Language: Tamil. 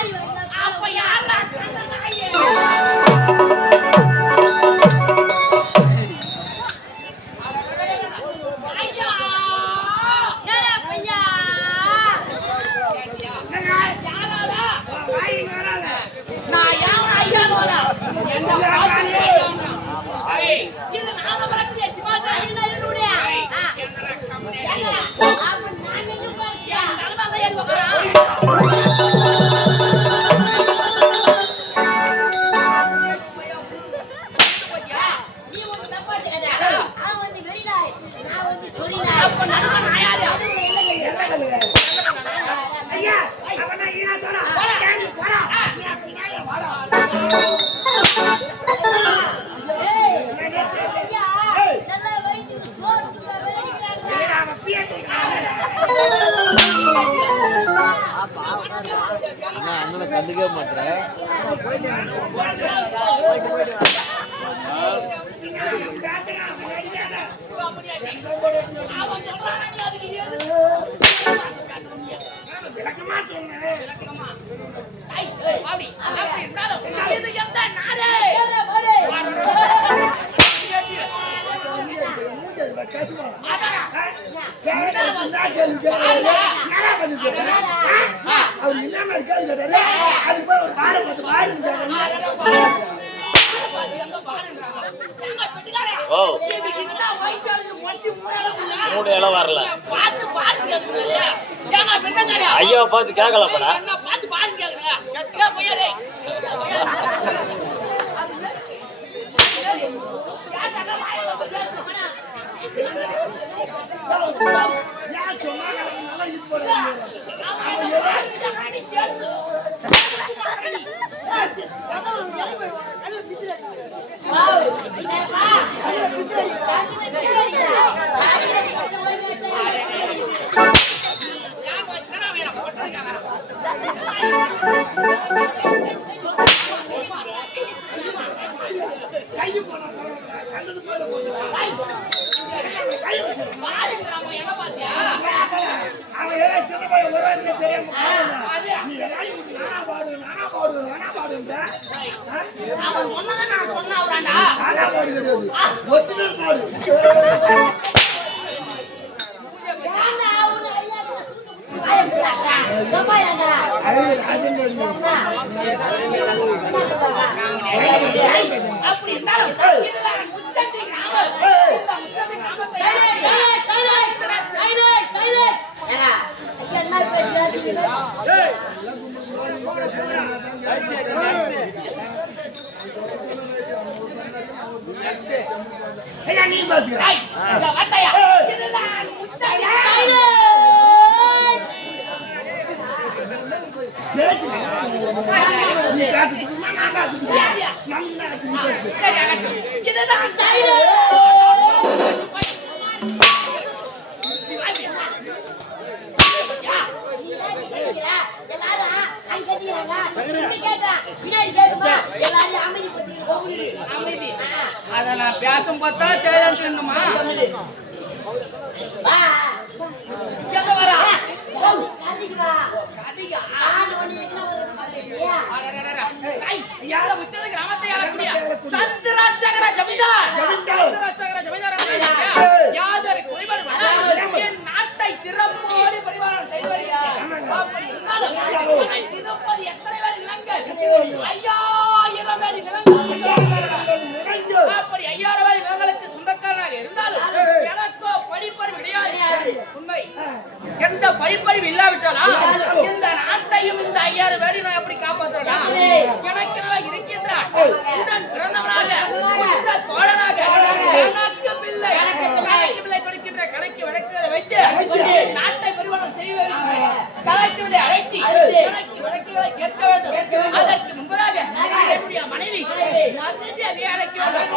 Ay, கண்டுக்க மாட்டேன் போயிட்டு போயிட்டு அவர் என்ன மாதிரி கேள்வி கேட்டாரு? அதுக்கு போய் ஒரு பாடம் பார்த்து பாருன்னு கேட்கறாரு. ஓ இதுக்கு என்ன மூணாவது மூணு இடம் வரல. ஐயாவை பார்த்து கேட்கலாம்டா? அவன் சொன்னதை நான் சொன்னா அவராண்டா? நானா பாடு நீ பேசுங்க. இதுதான் முச்சந்தி பேசுங்க. நீ பேசுறதுக்குமா, நான் பேசுறதுக்குமா? அதை நான் பேசும் பார்த்தா சைலன்ஸ் எந்த படிப்பறிவு இல்லாவிட்டாலும். இந்த நாட்டையும் இந்த ஐயாயிரம் பேரையும் நான் எப்படி காப்பாற்றலாம் எனக்கெனவே இருக்கின்றான் உடன் பிறந்தவனாக உற்ற தோழனாக எனக்கு பிள்ளை எனக்கு பிள்ளை கொடுக்கின்ற கணக்கு வழக்குகளை வைத்து நாட்டை பரிமாணம் செய்வது கலெக்டரை அழைத்து கணக்கு வழக்குகளை கேட்க வேண்டும். அதற்கு முன்பதாக என்னுடைய மனைவி அழைக்க வேண்டும்.